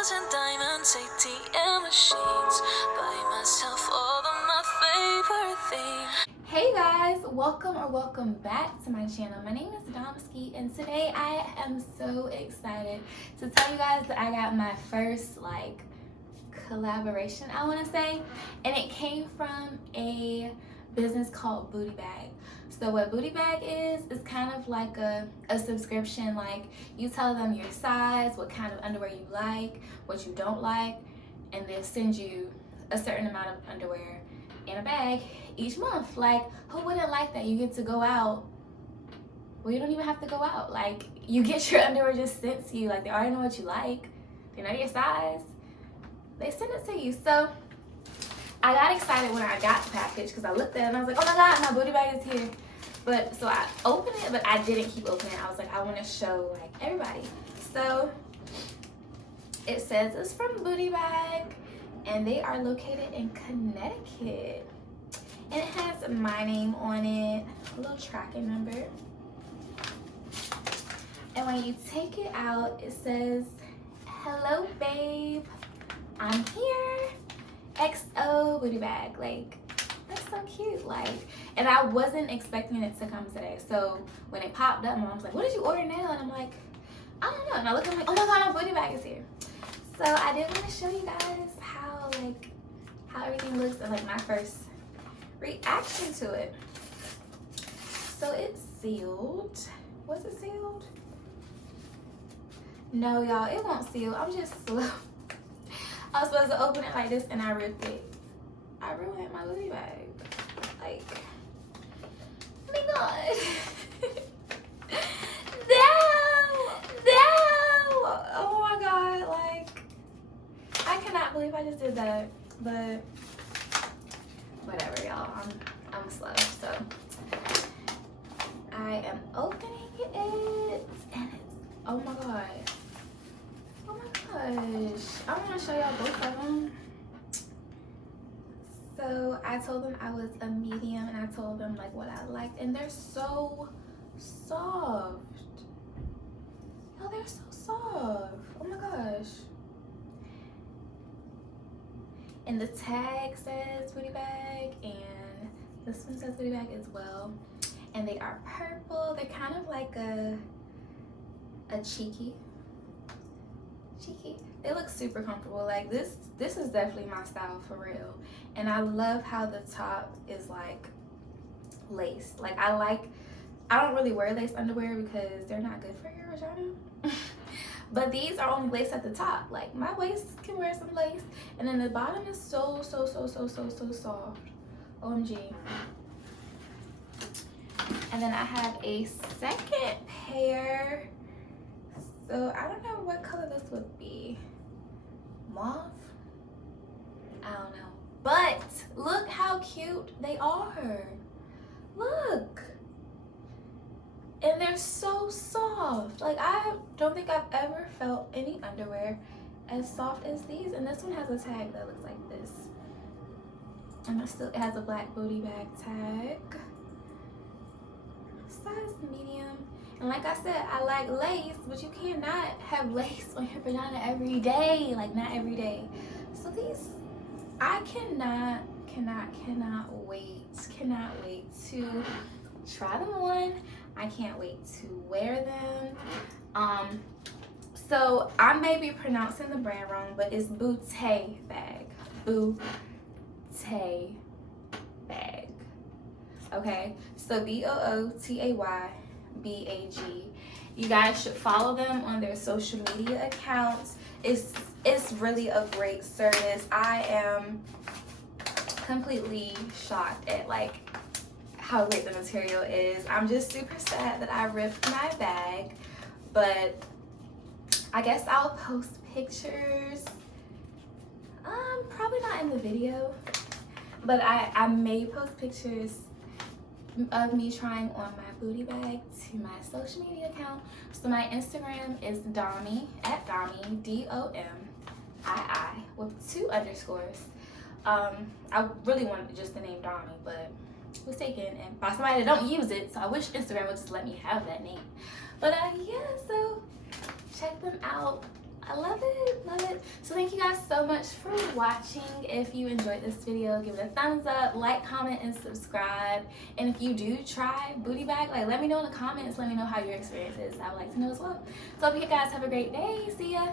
jewels and diamonds, ATM machines. Buy myself all of my favorite things. Hey guys, welcome back to my channel. My name is Domski, and today I am so excited to tell you guys that I got my first collaboration, I want to say, and it came from a business called Bootybag. So what Bootybag is kind of like a subscription. Like, you tell them your size, what kind of underwear you like, what you don't like, and they'll send you a certain amount of underwear in a bag each month. Like, who wouldn't like that? You get to go out. Well, you don't even have to go out. Like, you get your underwear just sent to you. Like, they already know what you like, they know your size, they send it to you. So I got excited when I got the package because I looked at it and I was like, oh my god, my Bootybag is here. But so I opened it, but I didn't keep opening it. I was like, I want to show like everybody. So it says it's from Bootybag, and they are located in Connecticut. And it has my name on it, a little tracking number. And when you take it out, it says, hello babe, I'm here, XO Bootybag. Like, that's so cute. Like, and I wasn't expecting it to come today. So when it popped up, my mom's like, what did you order now? And I'm like, I don't know. And I look, I'm like, oh my god, my Bootybag is here. So I did want to show you guys how everything looks and like my first reaction to it. So it's sealed. Was it sealed? No, y'all, it won't seal. I'm just slow. I was supposed to open it like this and I ripped it. I ruined my Bootybag. Like, oh my god. No! Oh my god, like, I cannot believe I just did that. But whatever, y'all. I'm slow, so I am opening it, and it's, oh my god. Oh my gosh. I want to show y'all both of them. So I told them I was a medium, and I told them like what I liked, and they're so soft. Oh, they're so soft. Oh my gosh. And the tag says Bootybag, and this one says Bootybag as well. And they are purple. They're kind of like a cheeky. They look super comfortable. Like, this is definitely my style for real. And I love how the top is like laced. Like, I don't really wear lace underwear because they're not good for your vagina. But these are only lace at the top. Like, my waist can wear some lace, and then the bottom is so soft. OMG. And then I have a second pair. So I don't know what color this would be. Mauve? I don't know. But look how cute they are. Look. And they're so soft. Like, I don't think I've ever felt any underwear as soft as these. And this one has a tag that looks like this. And it has a black Bootybag tag. Size medium. And like I said, I like lace, but you cannot have lace on your vagina every day. Like, not every day. So these, I cannot wait to try them on. I can't wait to wear them. So I may be pronouncing the brand wrong, but it's Bootybag. Bootybag. Okay, so BOOTAYBAG. You guys should follow them on their social media accounts. It's really a great service. I am completely shocked at like how great the material is. I'm just super sad that I ripped my bag, but I guess I'll post pictures. Probably not in the video, but I may post pictures of me trying on my Bootybag to my social media account. So my Instagram is Dommy, @Dommy, DOMII, with 2 underscores. I really wanted just the name Dommy, but it was taken and by somebody that don't use it, so I wish Instagram would just let me have that name. But yeah, so check them out. I love it, love it. guys so much for watching. If you enjoyed this video, give it a thumbs up, like, comment, and subscribe. And if you do try Bootybag, like, let me know in the comments. Let me know how your experience is. I would like to know as well. So hope you guys have a great day. See ya.